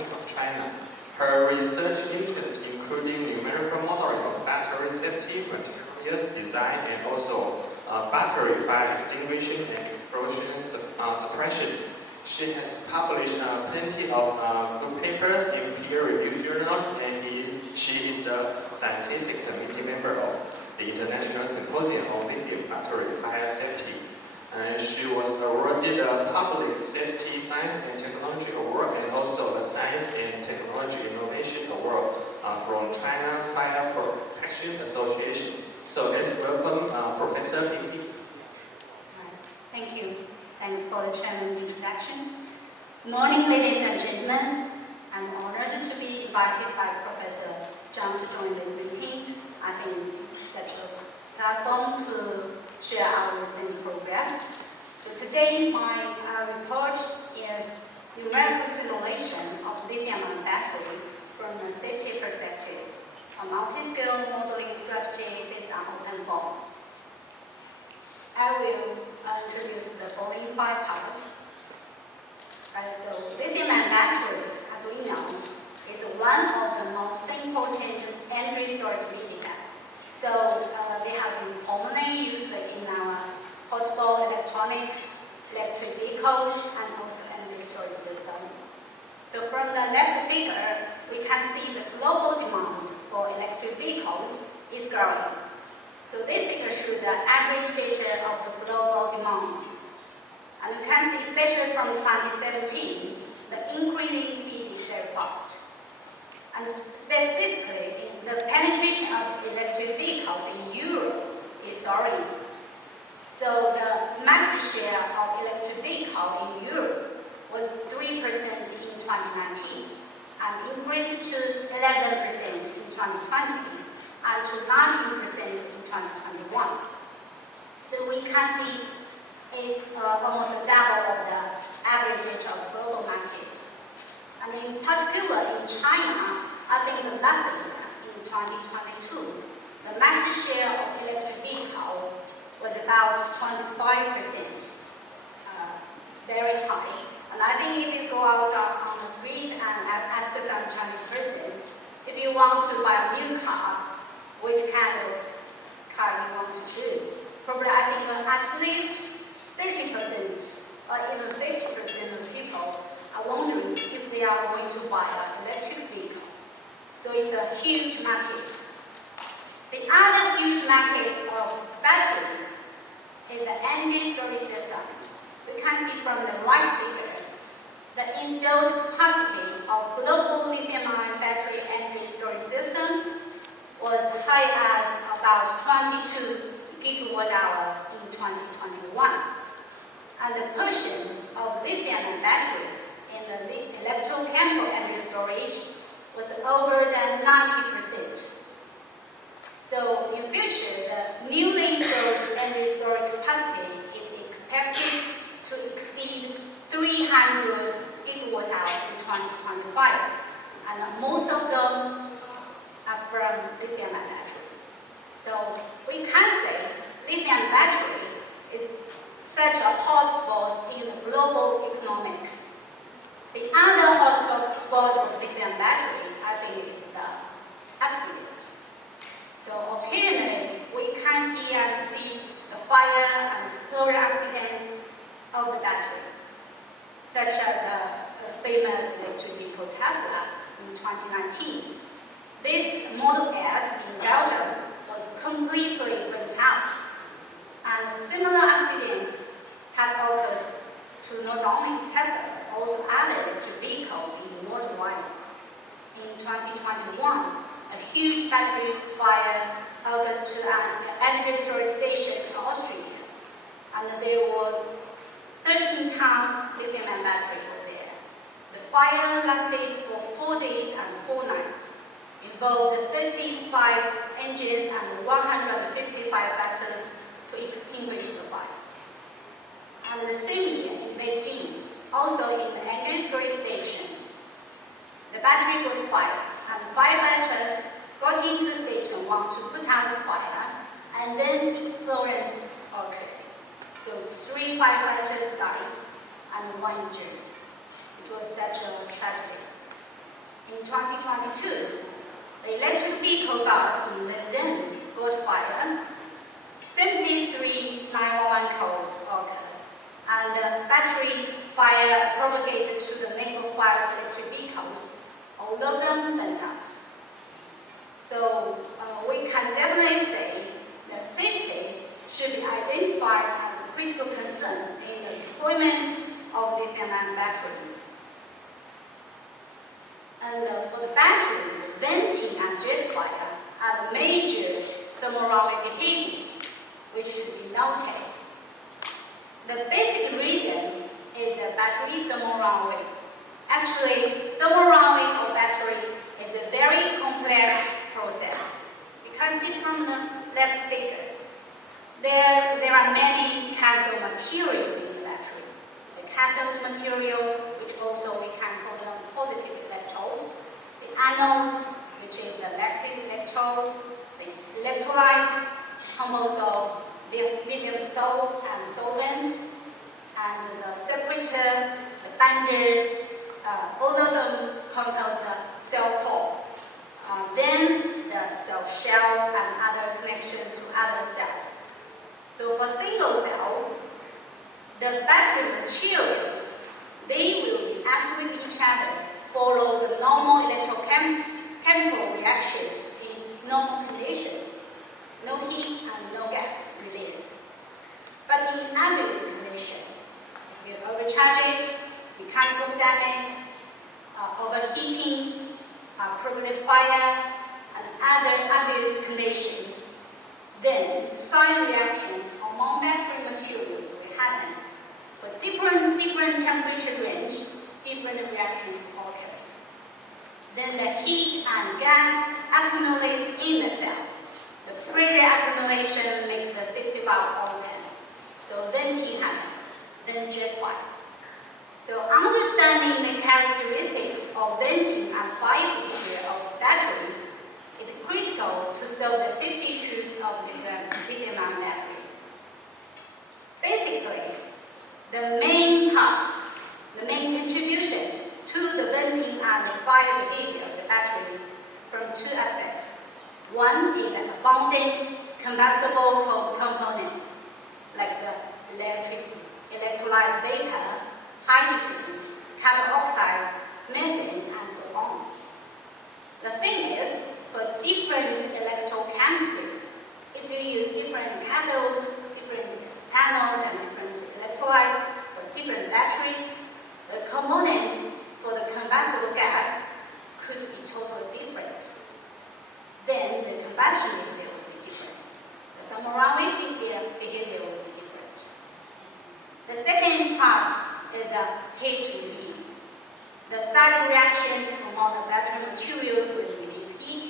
country of China. Her research interests including numerical modeling of battery safety, materials design, and also battery fire extinguishing and explosion suppression. She has published plenty of good papers in peer-reviewed journals, and she is the scientific committee member of the International Symposium on Lithium Battery Fire Safety. She was awarded a Public Safety Science and Technology Award and also a Science and Technology Innovation Award from China Fire Protection Association. So let's welcome Professor Ping. Thank you. Thanks for the chairman's introduction. Good morning, ladies and gentlemen. I'm honored to be invited by Professor Zhang to join this meeting. I think it's such a platform to share our recent progress. So today my report is numerical simulation of lithium-ion battery from a safety perspective, a multiscale modeling strategy based on OpenFOAM. I will introduce the following 5 parts. So lithium-ion battery, as we know, is one of the most important energy storage media. So they have been commonly used in our portable electronics, electric vehicles, and also energy storage system. So from the left figure, we can see the global demand for electric vehicles is growing. So this figure shows the average figure of the global demand. And you can see, especially from 2017, the increasing speed is very fast. And specifically, the penetration of electric vehicles in Europe is soaring. So the market share of electric vehicle in Europe was 3% in 2019 and increased to 11% in 2020 and to 19% in 2021. So we can see it's almost a double of the average of global market. And in particular in China, I think last year, in 2022, the market share of electric vehicle was about 25%. It's very high. And I think if you go out on the street and ask some Chinese person, if you want to buy a new car, which kind of car you want to choose, probably I think at least 30% or even 50% of people are wondering if they are going to buy an electric vehicle. So it's a huge market. The other huge market of batteries is the energy storage system. You can see from the right figure, the installed capacity of global lithium-ion battery energy storage system was high as about 22 gigawatt-hour in 2021. And the portion of lithium-ion battery in the electrochemical energy storage was over than 90%. So in future, the newly installed energy storage capacity is expected to exceed 300 gigawatt-hour in 2025, and most of them are from lithium-ion battery. So we can say lithium battery is such a hotspot in the global economics. The other hotspot of lithium battery, I think, is the accident. So occasionally, we can hear and see the fire and explosion accidents of the battery, such as the famous electric vehicle Tesla in 2019. This Model S in Belgium was completely burnt out, and similar accidents have occurred to not only Tesla, but also other electric vehicles in worldwide. In 2021, a huge battery fire occurred to an energy storage station in Austria, and there were 13 tons lithium-ion battery there. The fire lasted for 4 days and 4 nights, involved 35 engines and 155 batteries to extinguish the fire. And the same year in Beijing, also in the energy storage station, the battery was fired, and 5 batteries got into the station, want to put out the fire, and then explosion occurred. So 3 firefighters died and 1 injured. It was such a tragedy. In 2022, the electric vehicle bus in London got fire. 73 911 calls occurred, and the battery fire propagated to the neighbor 5 electric vehicles. All of them went out. So we can definitely say that safety should be identified as a critical concern in the deployment of lithium-ion batteries. And for the batteries, venting and jet fire are the major thermorunaway behavior which should be noted. The basic reason is the battery thermorunaway. Actually, thermorunaway of battery is a very complex process. You can see from the left figure. There are many kinds of materials in the battery. The cathode material, which also we can call them positive electrode. The anode, which is the negative electrode. The electrolyte, composed of lithium salt and solvents, and the separator, the binder, all of them compose the cell core. Then the cell shell and other connections to other cells. So for single cell, the battery materials, they will react with each other, follow the normal electrochemical reactions in normal conditions. No heat and no gas released. But in aqueous condition, if you overcharge it, mechanical damage, overheating, probably fire, and other aqueous conditions, then soil reactions among battery materials will happen. For different temperature range, different reactions occur. Then the heat and gas accumulate in the cell. The pressure accumulation makes the safety valve open. So venting happens, then jet fire. So understanding the characteristics of venting and fire behavior of batteries is critical to solve the safety issues of lithium-ion batteries. Basically, the main contribution to the venting and the fire behavior of the batteries from 2 aspects. One is the abundant combustible components, like the electrolyte vapor, hydrogen, carbon oxide, methane, and so on. The thing is, for different electrochemistry, if you use different cathode, different anode, and different electrolyte for different batteries, the components for the combustible gas could be totally different. Then the combustion behavior will be different. The thermorunaway behavior will be different. The second part is the heat release. The side reactions among the battery materials will release heat,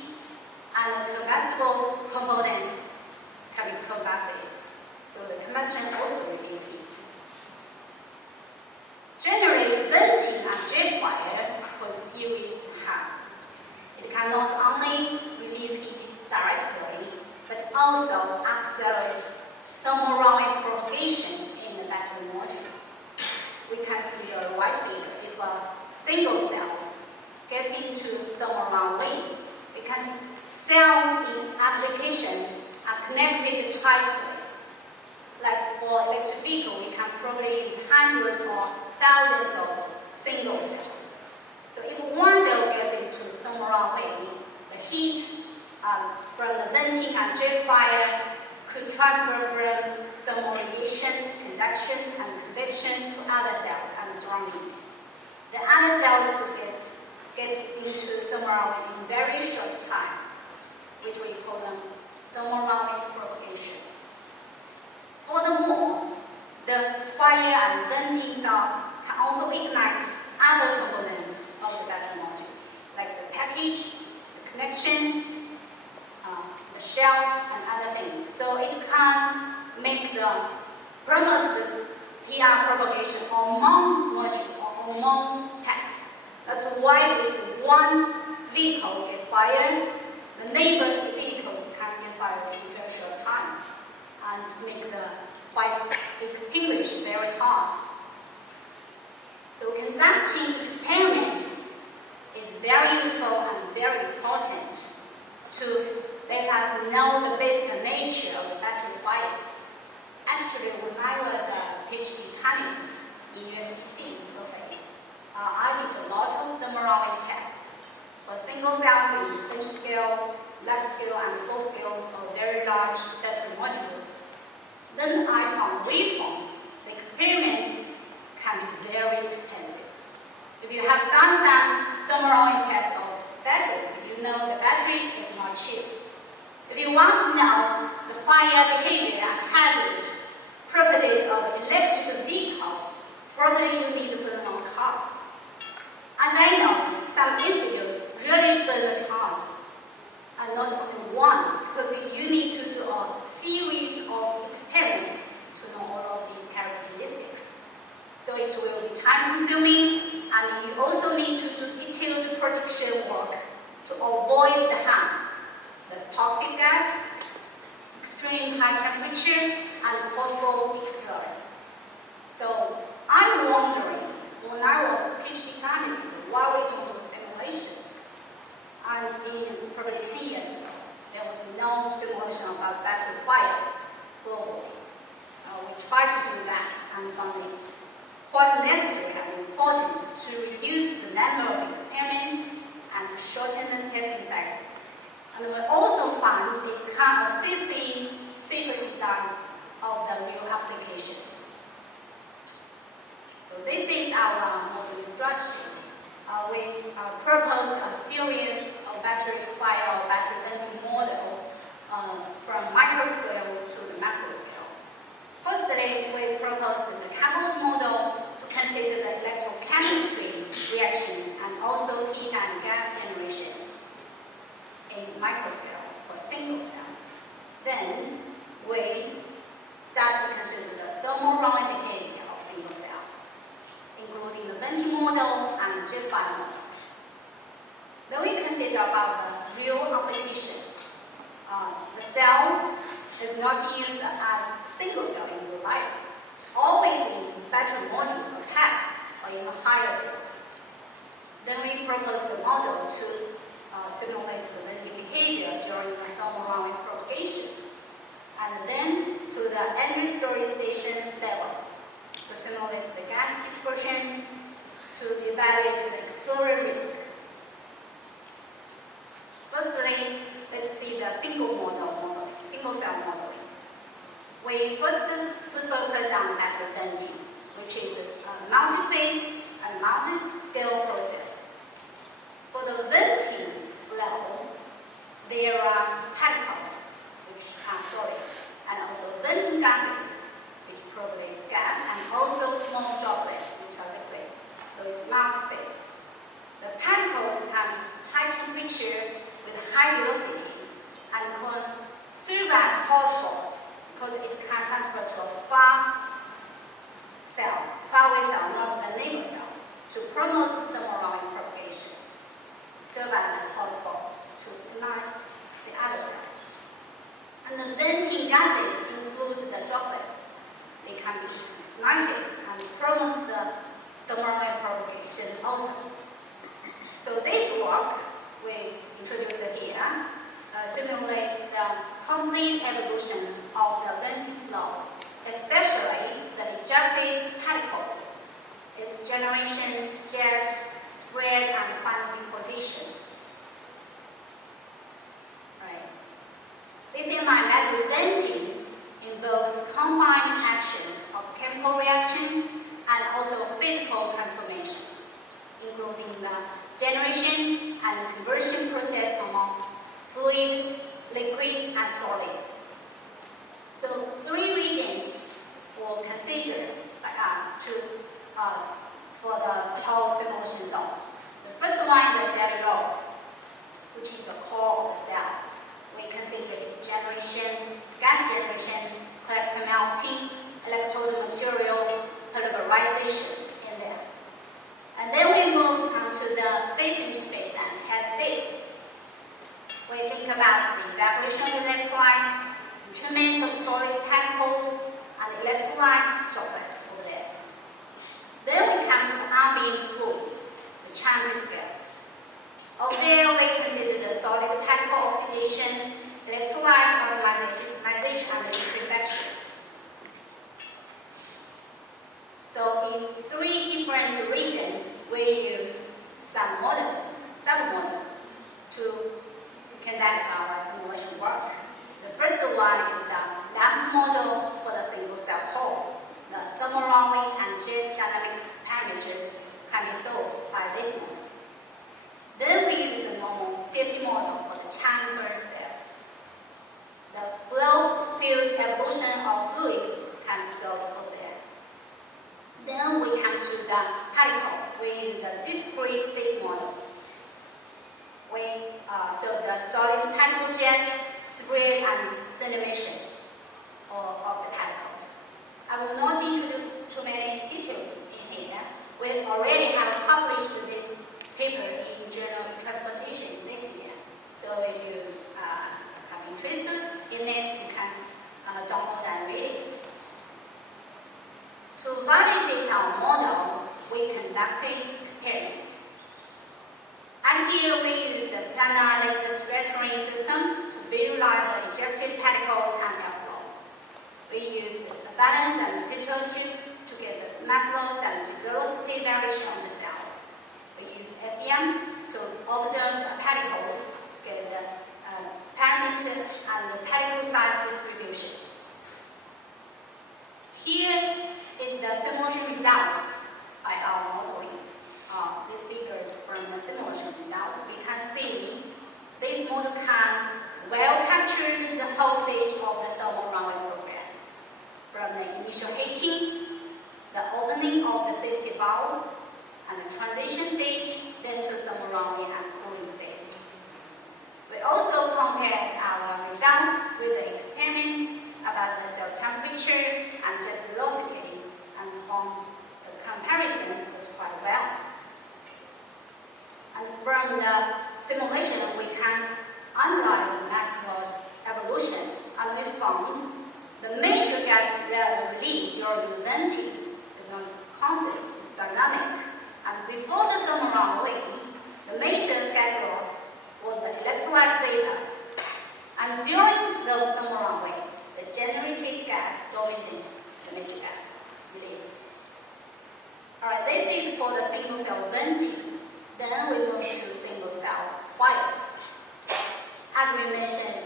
and the combustible components can be combusted. So the combustion also releases heat. Generally, venting and jet fire cause serious harm. It can not only release heat directly, but also accelerate thermorunaway propagation in the battery module. We can see the right figure. If a single cell gets into thermorunaway, because cells in application are connected tightly. Like for electric vehicle, we can probably use hundreds or thousands of single cells. So if one cell gets into thermorunaway, the heat from the venting and jet fire could transfer from thermoradiation, conduction, and convection to other cells and surroundings. The other cells could get into thermorunaway in very short time, which we call them thermorunaway propagation. Furthermore, the fire and venting cells can also ignite other components of the battery module, like the package, the connections, the shell, and other things. So it can promote the TR propagation among modules or among packs. That's why if one vehicle gets fired, the neighboring vehicles can get fired in a very short time and make the fire extinguish very hard. So conducting experiments is very useful let us know the basic nature of the battery fire. Actually, when I was a PhD candidate in USDC in Prof, I did a lot of thermal tests for single cells in bench scale, large scale, and full scales of very large battery module. Then I found waveform. The experiments can be very expensive. If you have done some thermal tests of batteries, you know the battery is not cheap. If you want to know the fire behavior and hazard properties of an electric vehicle, probably you need to burn a car. As I know, some institutes really burn the cars, and not only one, because you need to do a series of experiments to know all of these characteristics. So it will be time-consuming, and you also need to do detailed protection work to avoid the harm, the toxic gas, extreme high temperature, and possible explosion. So I'm wondering, when I was PhD candidate, why we don't do simulation? And in probably 10 years ago, there was no simulation about battery fire globally. We tried to do that and found it quite necessary and important to reduce the number of experiments and shorten the testing cycle. And we also found it can assist in safer design of the real application. So this is our modeling strategy. We proposed a series of battery fire or battery venting model from micro scale to the macro scale. Firstly, we proposed the cathode model to consider the electrochemistry reaction and also heat and gas generation in micro scale for single cell. Then we start to consider the thermal running behavior of single cell, including the venting model and the jet fire model. Then we consider about the real application. The cell is not used as single cell in real life, always in battery module or pack or even higher scale. Then we propose the model to simulate the venting behavior during the thermal running propagation, and then to the energy storage station level to simulate the gas dispersion to evaluate the explorer risk. Firstly, let's see the single cell modeling. We first put focus on battery venting, which is a multi-phase and multi-scale process. For the venting flow, there are particles, which are solid, and also venting gases, which probably gas, and also small droplets, which are liquid. So it's multi-phase. The particles have high temperature with high velocity and can serve as hotspots because it can transfer to a faraway cell, not the neighbor cell, to promote thermal running propagation. Serve as a hotspot to ignite the other cell. And the venting gases include the droplets. They can be ignited and promote the thermal running propagation also. So this work we introduced here simulates the complete evolution of the venting flow, especially the ejected particles, its generation, jet, spread, and final deposition. Right. Lithium-ion battery venting involves combined action of chemical reactions and also physical transformation, including the generation and conversion process among fluid, liquid, and solid. So 3 regions were considered by us for the whole simulation zone. The first one is the jelly roll, which is the core of the cell. We consider its generation, gas generation, collector melting, electrode material, polarization in there. And then we move on to the phase interface and head space. We think about the evaporation of electrolyte, entrainment of solid particles, and electrolyte droplets over there. Then we come to the ambient fluid, the chamber scale. Over there we consider the solid particle oxidation, some models, several models, to conduct our simulation work. The first one is the lambda model for the single cell core. The thermal runway and jet dynamics parameters can be solved by this model. Then we use the normal safety model for the chamber step. The flow field evolution of fluid can be solved over there. Then we come to the particle. We use the discrete phase model. We solve the solid particle jet, spread, and simulation of the particles. I will not introduce too many details in here. We already have published this paper in Journal of Transportation this year. So if you are interested in it, you can download and read it. To validate our model, we conducted experiments. And here we use the planar laser scattering system to visualize the ejected particles and airflow. We use the balance and filter tube to get the mass loss and velocity variation of the cell. We use SEM to observe the particles, get the parameter and the particle size distribution. Here is the simulation results by our modeling. This figure is from the simulation results. We can see this model can well capture the whole stage of the thermal runway progress. From the initial heating, the opening of the safety valve, and the transition stage, then to thermal runway and cooling stage. We also compared our results with the experiments about the cell temperature and jet velocity, and from the comparison was quite well. And from the simulation, we can analyze the mass loss evolution, and we found the major gas release during the venting is not constant, it's dynamic. And before the thermal runway, the major gas loss was the electrolyte vapor. And during the thermal runway, the generated gas dominated the major gas release. Alright, this is for the single cell venting. Then we move to single cell fire. As we mentioned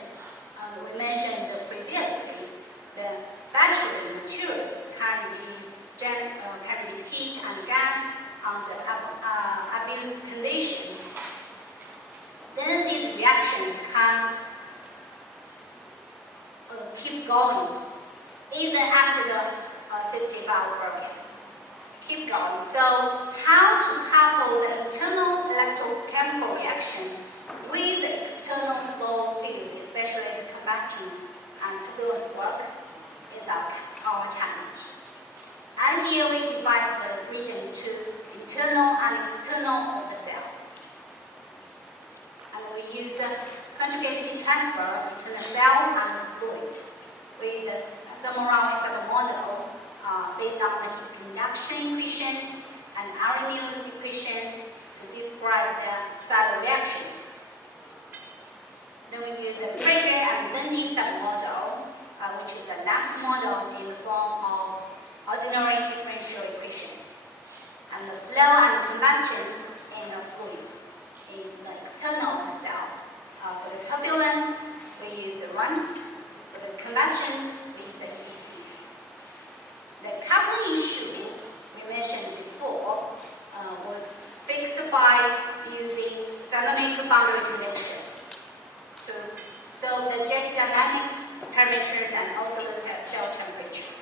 previously, the battery materials carry this heat and gas under abuse condition. Then these reactions can keep going even after the safety valve broken. Keep going. So how to couple the internal electrochemical reaction with the external flow field, especially the combustion and turbulence work, is our challenge. And here we divide the region to internal and external of the cell. And we use conjugated heat transfer between the cell and the fluid with the thermal runway cell model based on the heat conduction equations and Arrhenius equations to describe the silo reactions. Then we use the pressure and venting submodel, which is a lambda model in the form of ordinary differential equations, and the flow and combustion in the fluid in the external cell. For the turbulence, we use the runs. For the combustion, we use the EC. The coupling issue we mentioned before was fixed by using dynamic boundary condition to solve the jet dynamics parameters and also the cell temperature.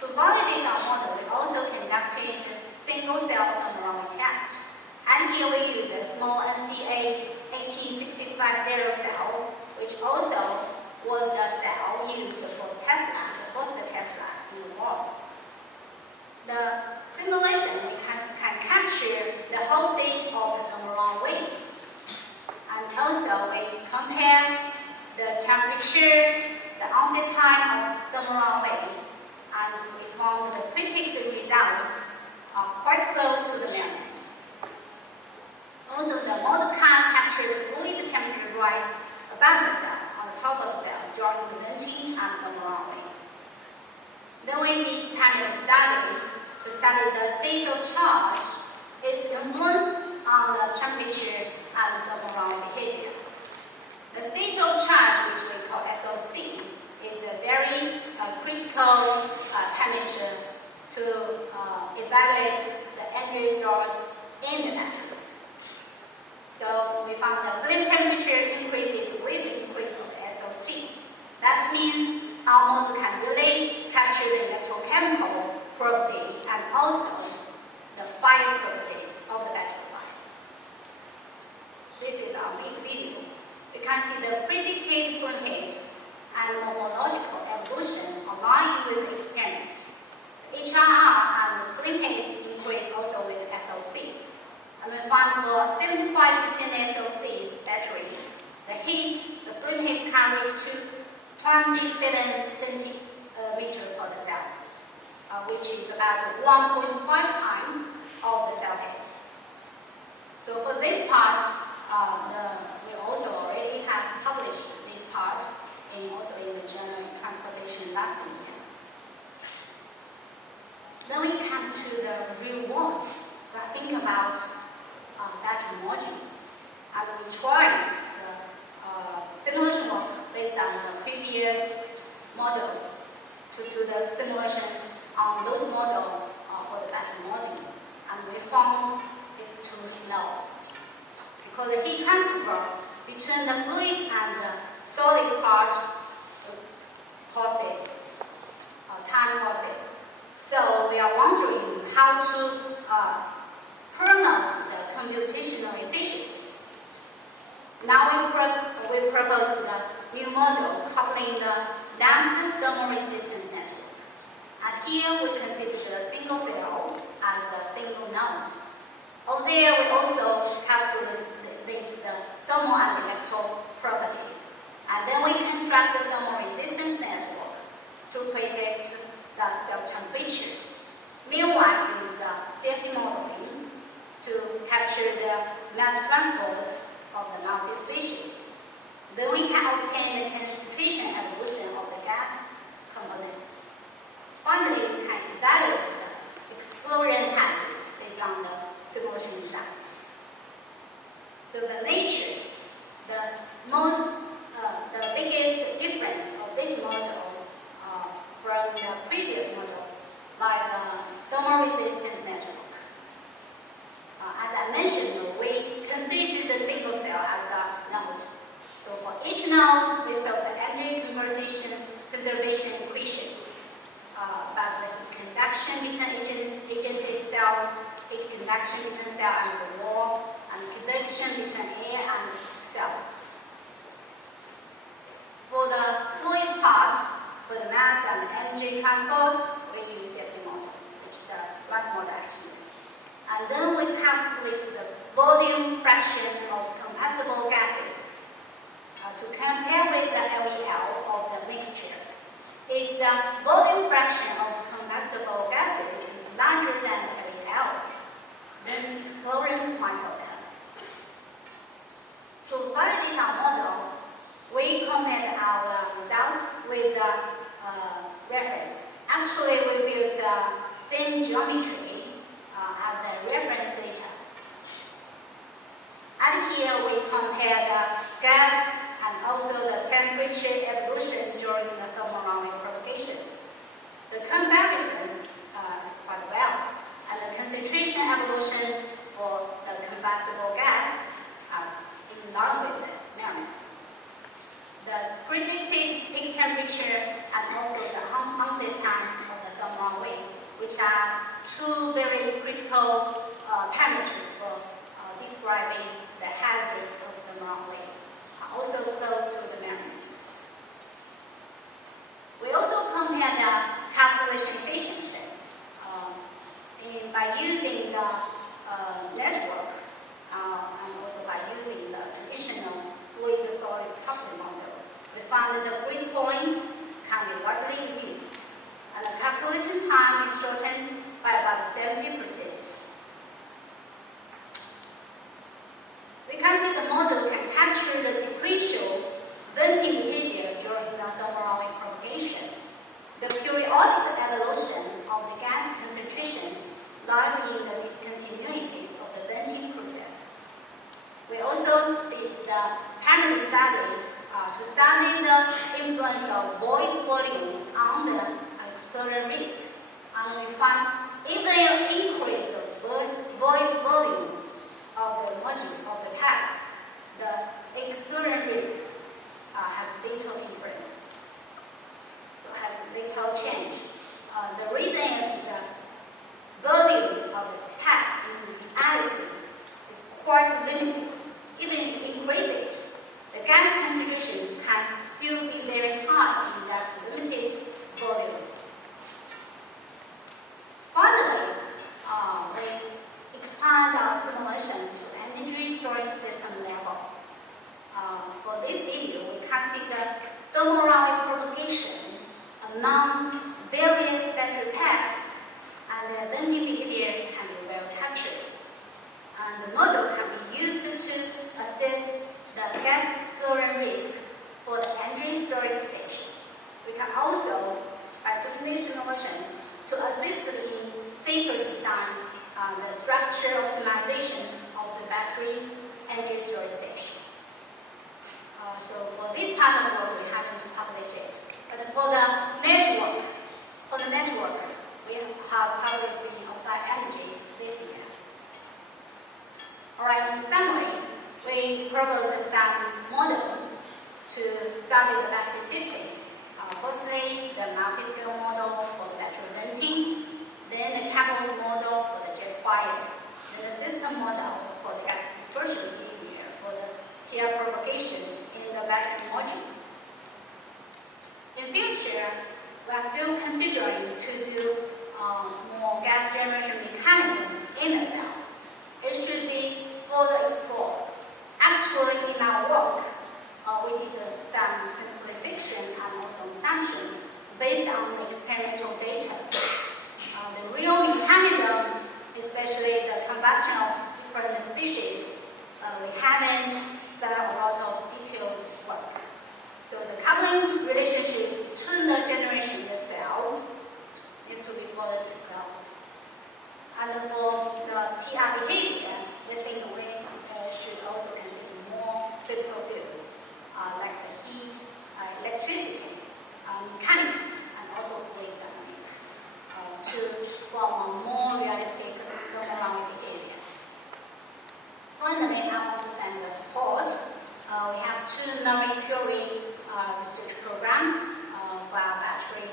To validate our model, we also conducted single cell thermal runway test. And here we use the small NCA 18650 cell, which also was the cell used for Tesla, the first Tesla in the world. The simulation can capture the whole stage of the thermal runway. And also we compare the temperature, the onset time of thermal runway, and we found the predicted results are quite close to the measurements. Also, the model can capture the fluid temperature rise above the cell, on the top of the cell, during the venting and thermal runway. Then we did parameter study to study the state of charge its influence on the temperature and thermal runaway behavior. The state of charge, which we call SOC, is a very critical parameter to evaluate the energy stored in the battery. So we found the flame temperature increases with the increase of the SOC. That means our model can really capture the electrochemical property and also the fire properties of the battery fire. This is our main video. You can see the predicted flame heat and morphological evolution aligned with the experiment. The HRR and the flame heat increase also with the SOC. And we found for 75% SOC battery, the flame heat can reach to 27 centimeter for the cell, which is about 1.5 times of the cell head. So for this part, we also already have published this part also in the journal in transportation last year. Then we come to the real world. We think about battery module, and we tried the simulation work based on the previous models to do the simulation on those models for the battery module, and we found it's too slow because the heat transfer between the fluid and the solid part time costed. So we are wondering how to promote the computational efficiency. Now we propose the new model coupling the damped thermal resistance network. And here we consider the single cell as a single node. Over there we also calculate the thermal and electro properties. And then we construct the thermal resistance network to predict the cell temperature. Meanwhile, we use safety modeling to capture the mass transport of the multi-species. Then we can obtain the concentration evolution of the gas components. Finally, we can evaluate the explosion hazards based on the simulation results. So the nature, the biggest difference of this model from the previous model, like the thermal resistance network. As I mentioned, we consider the single cell as a node. So for each node, we solve the energy conservation equation about the conduction between agency cells, heat conduction between cell and the wall, and conduction between air and cells. For the fluid part, for the mass and energy transport, we use safety model, which is the mass model actually. And then we calculate the volume fraction of combustible gases to compare with the LEL of the mixture. If the volume fraction of combustible gases is larger than the LEL, then explosion might occur. To validate our model, we compared our results with the reference. Actually, we built the same geometry as the reference data. And here we compare the gas and also the temperature evolution during the thermal runaway propagation. The comparison is quite well, and the concentration evolution for the combustible gas in line with the measurements. The predicted peak temperature and also the onset time of the thermal runaway, which are two very critical parameters for describing the hazards of the thermal runaway, are also close to the measurements. We also compare the calculation efficiency by using the network and also by using the traditional fluid-solid coupling model. We found that the grid points can be largely reduced, and the calculation time is shortened by about 70%. We can see the model can capture the sequential venting behavior during the thermal runaway propagation. The periodic evolution of the gas concentrations lie in the discontinuities influence of void volumes on the explosion risk. And we find if they increase the void volume of the module of the pack, the explosion risk has little influence. So has little change. The reason is the volume of the pack in reality is quite limited. Even if you increase it, the gas concentration can still be very high in that limited volume. Finally, we expand our simulation to energy storage system level. For this video, we consider thermal runaway propagation among various battery packs, and the venting behavior can be well captured. And the model can be used to assess the gas explosion risk for the energy storage station. We can also, by doing this simulation, to assist in safer design and the structure optimization of the battery energy storage station. So for this part of the work, we haven't published it. But for the network, we have publicly applied energy this year. Alright, in summary, we proposed some models to study the battery safety. Firstly, the multiscale model for the battery venting, then the cathode model for the jet fire, then the system model for the gas dispersion behavior for the TR propagation in the battery module. In future, we are still considering to do more gas generation mechanism in the cell. It should be further explored. Actually, in our work, we did some simplification and also assumption based on the experimental data. The real mechanism, especially the combustion of different species, we haven't done a lot of detailed work. So the coupling relationship between the generation in the cell needs to be further developed. And for the TR behavior, we think we should also consider more physical fields like the heat, electricity, mechanics, and also fluid dynamics to form a more realistic thermal behavior. Finally, I want to thank the support. We have 2 Numerical research programs for our battery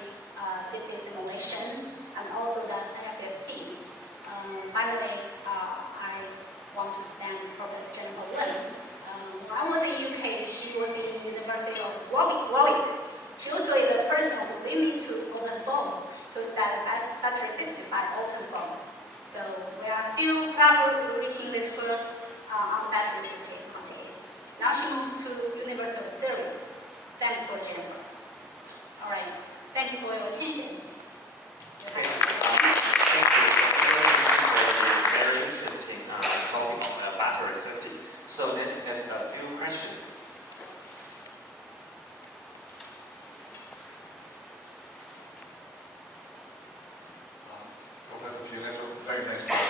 safety simulation and also the SFC. Finally, I want to thank Professor Jennifer Wen. When I was in UK, she was in University of Warwick. She also is the person who led me to OpenFOAM to study battery safety by OpenFOAM. So we are still collaborating with her on battery safety nowadays. Now she moves to University of Surrey. Thanks for Jennifer. All right. Thanks for your attention. Okay. Thank you for the very interesting topic of battery safety. So let's get a few questions. Professor Pugh, that's a very nice talk.